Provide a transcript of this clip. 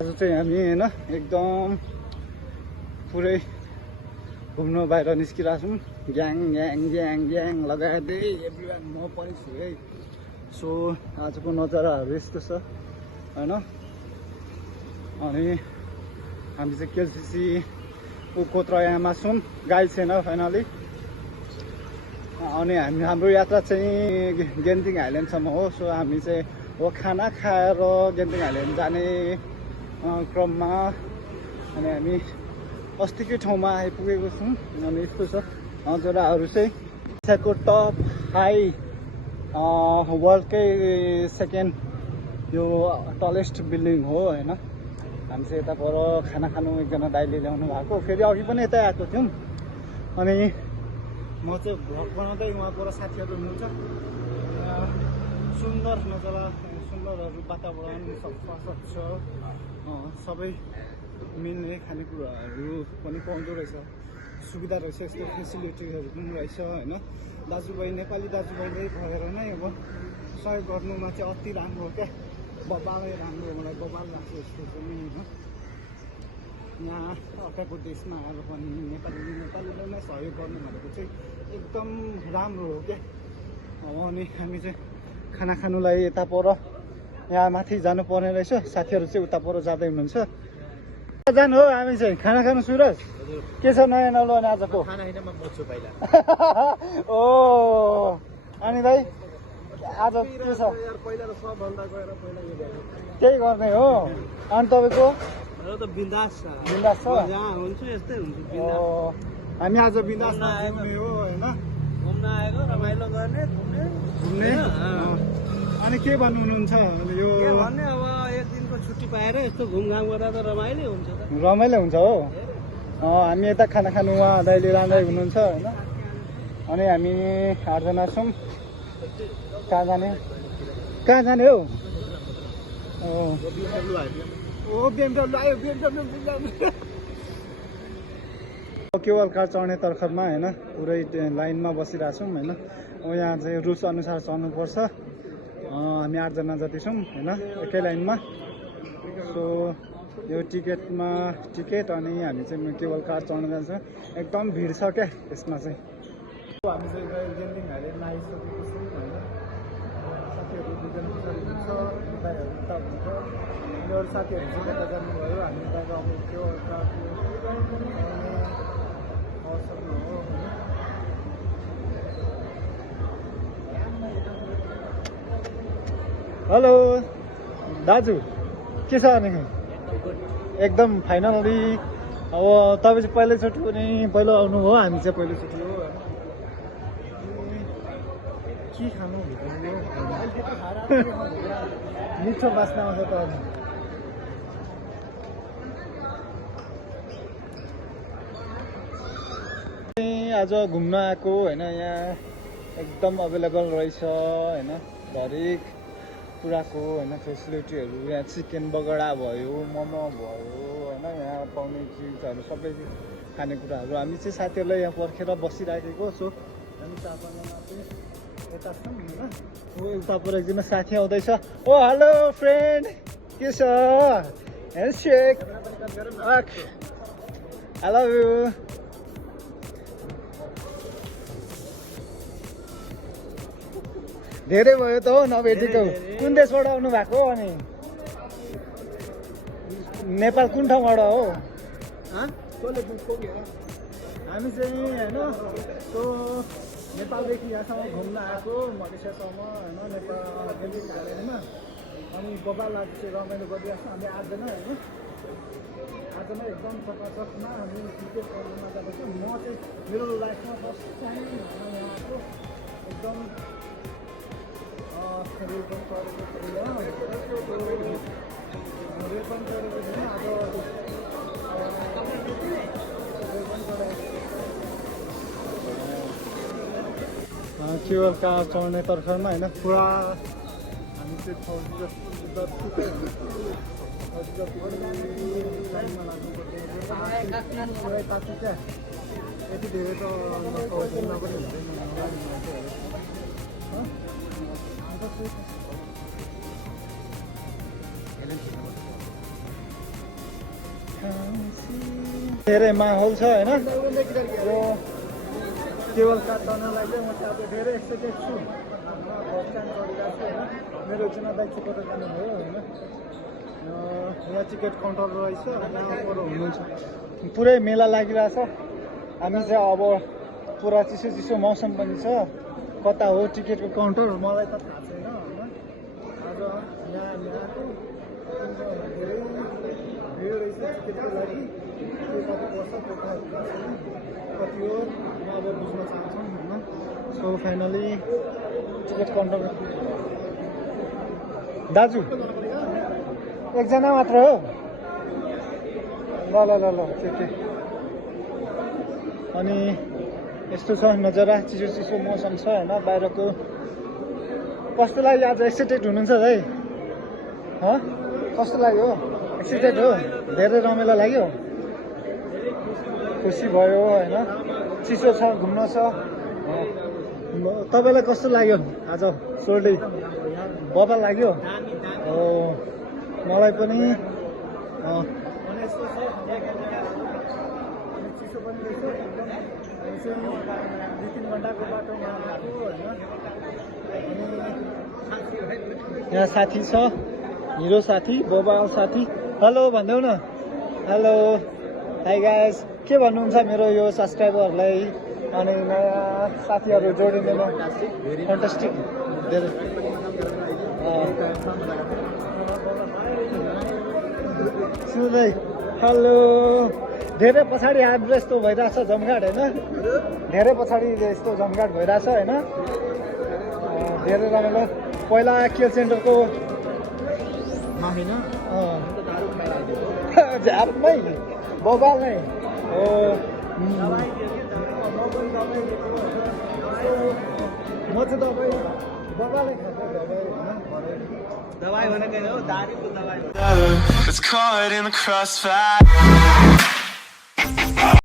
आज चाहिँ हामी होइन एकदम पुरै घुम्नु बाहिर निस्किरहेको छौँ। ग्याङ ग्याङ ग्याङ ग्याङ लगाइदिए एभ्रिवान म पनि छु है। सो आजको नजाराहरू यस्तो छ होइन। अनि हामी चाहिँ केएलसिसी कोत्रयामा छौँ, गाइड छैन फाइनली। अनि हाम्रो यात्रा चाहिँ गेन्टिङ आइल्यान्डसम्म हो। सो हामी चाहिँ हो खाना खाएर गेन्टिङ आइल्यान्ड जाने क्रममा अनि हामी अस्तिकै ठाउँमा आइपुगेको छौँ। अनि यस्तो छ नजाराहरू चाहिँ एसियाको टप हाई वर्ल्डकै सेकेन्ड यो टलेस्ट बिल्डिङ हो होइन। हामी चाहिँ यता पर खाना खानु एकजना दाइले ल्याउनु भएको, फेरि अघि पनि यतै आएको थियौँ। अनि म चाहिँ भ्लग बनाउँदै उहाँ पर साथीहरू हुनुहुन्छ। सुन्दर नजारा, सुन्दरहरू, वातावरण सफा स्वच्छ, सबै मिल्ने खानेकुराहरू पनि पाउँदो रहेछ, सुविधा रहेछ, यस्तो फेसिलिटीहरू पनि रहेछ होइन। दाजुभाइ नेपाली दाजुभाइले भएर नै अब सहयोग गर्नुमा चाहिँ अति राम्रो हो क्या, बबालै राम्रो, मलाई बबाल लाग्छ यस्तो पनि होइन। यहाँ अर्काको देशमा आएर पनि नेपालीले नै सहयोग गर्नु भनेको चाहिँ एकदम राम्रो हो क्या। अनि हामी चाहिँ खाना खानुलाई यता पर यहाँ माथि जानुपर्ने रहेछ, साथीहरू चाहिँ उता पर जाँदै हुनुहुन्छ। जानु हो हामी चाहिँ खाना खानु। सुरज के छ नयाँ नौलो अनि आजको? ओ अनि दाइ आज के छ? केही गर्ने हो? अनि तपाईँको बिन्दास छ? हामी आज बिन्दासमा आउने हो होइन, घुम्न आएको, रमाइलो गर्ने, घुम्ने। अनि के भन्नुहुन्छ यो? के भन्ने अब एक दिनको छुट्टी पाएर यस्तो घुमघाम गर्दा त रमाइलो हुन्छ त। रमाइलो हुन्छ हो। हामी यता खाना खानु उहाँ दाइले लाँदै हुनुहुन्छ होइन। अनि हामी 8 जना छौँ। कहाँ जाने हो? केवल कार चढ्ने तर्खरमा होइन पुरै लाइनमा बसिरहेको छौँ होइन। यहाँ चाहिँ रुल्स अनुसार चढ्नुपर्छ। हामी 8 जना जति छौँ होइन एकै लाइनमा। सो यो टिकट अनि हामी चाहिँ केवल कार चढ्न जान्छौँ। एकदम भिड छ क्या यसमा चाहिँ। हामी चाहिँ गेन्टिङ आइल्यान्डमा आइसकेको छौँ होइन। साथीहरू दुईजना पछाडि हुन्छ, दाइहरू उता हुन्छ। अनि अरू साथीहरू चाहिँ कता जानुभयो, हामी बाहिर अब केवल कारको अवसरमा हो होइन। हेलो दाजु, के छ अनि? एकदम फाइनली अब तपाईँ चाहिँ पहिलोचोटि पनि पहिलो आउनु हो, हामी चाहिँ पहिलोचोटि हो होइन। के खानु मिठो बास्न आउँछ त। आज घुम्न आएको होइन, यहाँ एकदम अभाइलेबल रहेछ होइन, हरेक कुराको होइन फेसिलिटीहरू। यहाँ चिकन बगडा भयो, मोमो भयो होइन, यहाँ पाउने चिजहरू सबै खानेकुराहरू। हामी चाहिँ साथीहरूलाई यहाँ पर्खेर बसिराखेको। सो हामी 4 जना चाहिँ यता छौँ होइन। उता पर एकजना साथी आउँदैछ। ओ हेलो फ्रेन्ड, के छ? ह्यान्डसेक। I love you. धेरै भयो त हो नभेटेको। कुन देशबाट आउनु भएको? अनि नेपाल कुन ठाउँबाट हो? हामी चाहिँ होइन सो नेपालदेखि यहाँसम्म घुम्न आएको, मलेसियासम्म होइन, नेपाल गेन्टिङ आइल्यान्डमा। अनि बबाल आज चाहिँ रमाइलो गरिरहेको छौँ हामी 8 जना होइन। 8 जना एकदम चकाचकमा हामी क्रिकेट खेल्नुमा गएको छौँ। म चाहिँ मेरो लाइफमा फर्स्ट टाइम यहाँ आएको। एकदम रेल पनि चढेको छैन, रेल पनि चढेको छैन। आज रेल पनि चढेको केवल कार चढ्ने तर्खरमा होइन। पुरा हामी चाहिँ लाइनमा लाग्नुपर्छ क्या। यति धेरै त घुम्न पनि हुँदैन। धेरै माहौल छ होइन यो केवल कार्ड गर्नलाई चाहिँ म चाहिँ अब धेरै एक्साइटेड छु भक्कान गरिरहेको छु होइन मेरो एकजना दाइ टिकट जानुभयो होइन यहाँ टिकट काउन्टर रहेछ यहाँ पर हुनुहुन्छ पुरै मेला लागिरहेछ हामी चाहिँ अब पुरा चिसो चिसो मौसम पनि छ कता हो टिकटको काउन्टर मलाई त थाहा छैन होइन आज यहाँ यहाँको धेरै भिड रहेछ टिकटको लागि त्यो कति पर्छ त्यो कति हो म अब बुझ्न चाहन्छौँ होइन सो फाइनली टिकट काउन्टर दाजु एकजना मात्र हो ल ल ल ल ठिकै अनि यस्तो छ नजरा चिसो चिसो मौसम छ होइन बाहिरको कस्तो लाग्यो आज एक्साइटेड हुनुहुन्छ है कस्तो लाग्यो एक्साइटेड हो धेरै रमाइलो लाग्यो खुसी भयो होइन चिसो छ घुम्न छ तपाईँलाई कस्तो लाग्यो आज सोल्डै बबा लाग्यो हो मलाई पनि चिसो पनि रहेछ एकदम 2-3 घन्टाको बाटोमा आएको होइन यहाँ साथी छ हिरो साथी बोबाल साथी हेलो भनिदेऊ न हेलो हाई गाइस के भन्नुहुन्छ मेरो यो सब्सक्राइबरहरूलाई अनि नयाँ साथीहरू जोडिँदैन फ्यान्टास्टिक धेरै सुन्दै हेलो धेरै पछाडि हाम्रो यस्तो भइरहेछ जमघाट होइन धेरै पछाडि यस्तो जमघाट भइरहेछ होइन धेरै रमाइलो पहिला केल सेन्टरको झापमै बबाल नै हो म चाहिँ दबाई बबालै खाएको दवाई भनेको हो दारीको दवाई It's caught in the crossfire.